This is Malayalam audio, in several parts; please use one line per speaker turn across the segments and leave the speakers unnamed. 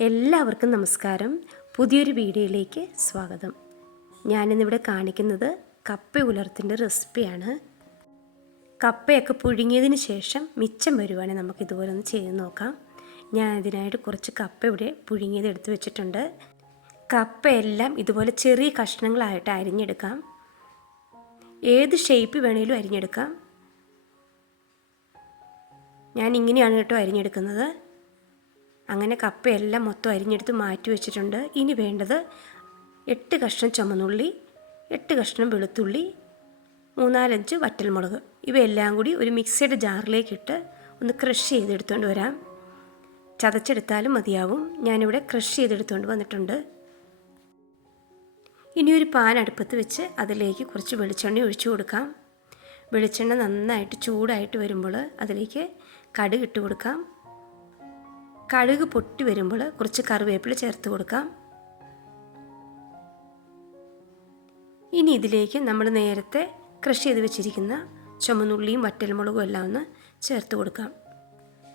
എല്ലാവർക്കും നമസ്കാരം. പുതിയൊരു വീഡിയോയിലേക്ക് സ്വാഗതം. ഞാനിന്നിവിടെ കാണിക്കുന്നത് കപ്പ ഉലർത്തിന്റെ റെസിപ്പിയാണ്. കപ്പയൊക്കെ പുഴുങ്ങിയതിന് ശേഷം മിച്ചം വരുവാണെങ്കിൽ നമുക്ക് ഇതുപോലെ ഒന്ന് ചെയ്ത് നോക്കാം. ഞാൻ അതിനായിട്ട് കുറച്ച് കപ്പ ഇവിടെ പുഴുങ്ങിയത് എടുത്തു വെച്ചിട്ടുണ്ട്. കപ്പയെല്ലാം ഇതുപോലെ ചെറിയ കഷ്ണങ്ങളായിട്ട് അരിഞ്ഞെടുക്കാം. ഏത് ഷേപ്പ് വേണേലും അരിഞ്ഞെടുക്കാം. ഞാൻ ഇങ്ങനെയാണ് കേട്ടോ അരിഞ്ഞെടുക്കുന്നത്. അങ്ങനെ കപ്പയെല്ലാം മൊത്തം അരിഞ്ഞെടുത്ത് മാറ്റി വെച്ചിട്ടുണ്ട്. ഇനി വേണ്ടത് എട്ട് കഷ്ണം ചുമന്നുള്ളി എട്ട് കഷ്ണം വെളുത്തുള്ളി മൂന്നാലഞ്ച് വറ്റൽമുളക്. ഇവയെല്ലാം കൂടി ഒരു മിക്സിയുടെ ജാറിലേക്കിട്ട് ഒന്ന് ക്രഷ് ചെയ്തെടുത്തുകൊണ്ട് വരാം. ചതച്ചെടുത്താലും മതിയാവും. ഞാനിവിടെ ക്രഷ് ചെയ്തെടുത്തുകൊണ്ട് വന്നിട്ടുണ്ട്. ഇനി ഒരു പാൻ അടുപ്പത്ത് വെച്ച് അതിലേക്ക് കുറച്ച് വെളിച്ചെണ്ണ ഒഴിച്ചു കൊടുക്കാം. വെളിച്ചെണ്ണ നന്നായിട്ട് ചൂടായിട്ട് വരുമ്പോൾ അതിലേക്ക് കടുക് ഇട്ട് കൊടുക്കാം. കടുക് പൊട്ടി വരുമ്പോൾ കുറച്ച് കറിവേപ്പില ചേർത്ത് കൊടുക്കാം. ഇനി ഇതിലേക്ക് നമ്മൾ നേരത്തെ ക്രഷ് ചെയ്ത് വെച്ചിരിക്കുന്ന ചുമന്നുള്ളിയും വറ്റൽമുളകും എല്ലാം ഒന്ന് ചേർത്ത് കൊടുക്കാം.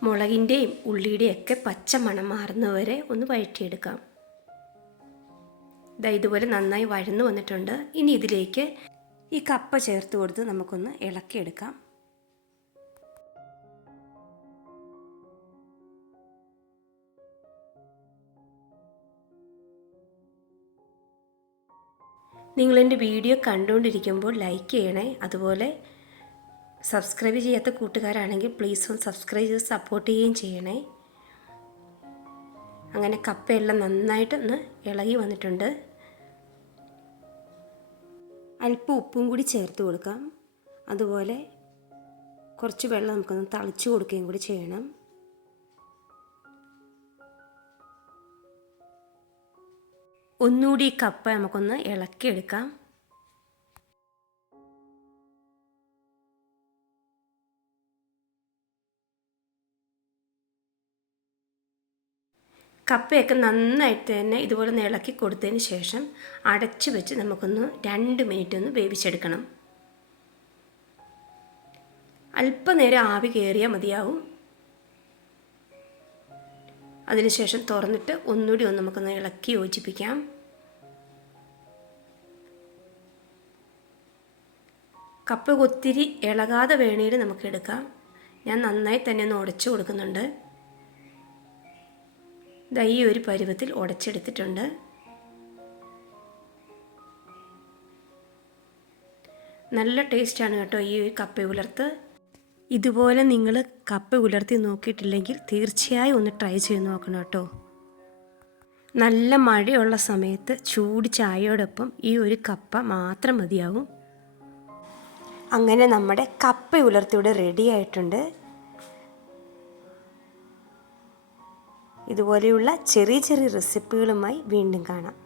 മുളകിന്റെയും ഉള്ളിയുടെയും ഒക്കെ പച്ച മണം മാറുന്നവരെ ഒന്ന് വഴറ്റിയെടുക്കാം. ഇതാ ഇതുപോലെ നന്നായി വഴന്നു വന്നിട്ടുണ്ട്. ഇനി ഇതിലേക്ക് ഈ കപ്പ ചേർത്ത് കൊടുത്ത് നമുക്കൊന്ന് ഇളക്കിയെടുക്കാം. നിങ്ങളെന്റെ വീഡിയോ കണ്ടുകൊണ്ടിരിക്കുമ്പോൾ ലൈക്ക് ചെയ്യണേ. അതുപോലെ സബ്സ്ക്രൈബ് ചെയ്യാത്ത കൂട്ടുകാരാണെങ്കിൽ പ്ലീസ് ഒന്ന് സബ്സ്ക്രൈബ് ചെയ്ത് സപ്പോർട്ട് ചെയ്യുകയും ചെയ്യണേ. അങ്ങനെ കപ്പയെല്ലാം നന്നായിട്ടൊന്ന് ഇളകി വന്നിട്ടുണ്ട്. അല്പം ഉപ്പും കൂടി ചേർത്ത് കൊടുക്കാം. അതുപോലെ കുറച്ച് വെള്ളം നമുക്കൊന്ന് തളിച്ചു കൊടുക്കുകയും കൂടി ചെയ്യണം. ഒന്നുകൂടി കപ്പ നമുക്കൊന്ന് ഇളക്കിയെടുക്കാം. കപ്പയൊക്കെ നന്നായിട്ട് തന്നെ ഇതുപോലെ ഒന്ന് ഇളക്കി കൊടുത്തതിന് ശേഷം അടച്ചു വെച്ച് നമുക്കൊന്ന് രണ്ട് മിനിറ്റ് ഒന്ന് വേവിച്ചെടുക്കണം. അല്പനേരം ആവി കയറിയാൽ മതിയാവും. അതിനുശേഷം തുറന്നിട്ട് ഒന്നുകൂടി ഒന്ന് നമുക്കൊന്ന് ഇളക്കി യോജിപ്പിക്കാം. കപ്പ ഒത്തിരി ഇളകാതെ വേണേൽ നമുക്ക് എടുക്കാം. ഞാൻ നന്നായി തന്നെ ഒന്ന് ഉടച്ചു കൊടുക്കുന്നുണ്ട്. ഇതാ ഈ ഒരു പരുവത്തിൽ ഉടച്ചെടുത്തിട്ടുണ്ട്. നല്ല ടേസ്റ്റാണ് കേട്ടോ ഈ കപ്പ ഉലർത്ത് ഇതുപോലെ നിങ്ങൾ കപ്പ ഉലർത്തി നോക്കിയിട്ടില്ലെങ്കിൽ തീർച്ചയായും ഒന്ന് ട്രൈ ചെയ്ത് നോക്കണം കേട്ടോ. നല്ല മഴയുള്ള സമയത്ത് ചൂട് ചായയോടൊപ്പം ഈ ഒരു കപ്പ മാത്രം മതിയാവും. അങ്ങനെ നമ്മുടെ കപ്പ ഉലർത്തിയുടെ റെഡി ആയിട്ടുണ്ട്. ഇതുപോലെയുള്ള ചെറിയ ചെറിയ റെസിപ്പികളുമായി വീണ്ടും കാണാം.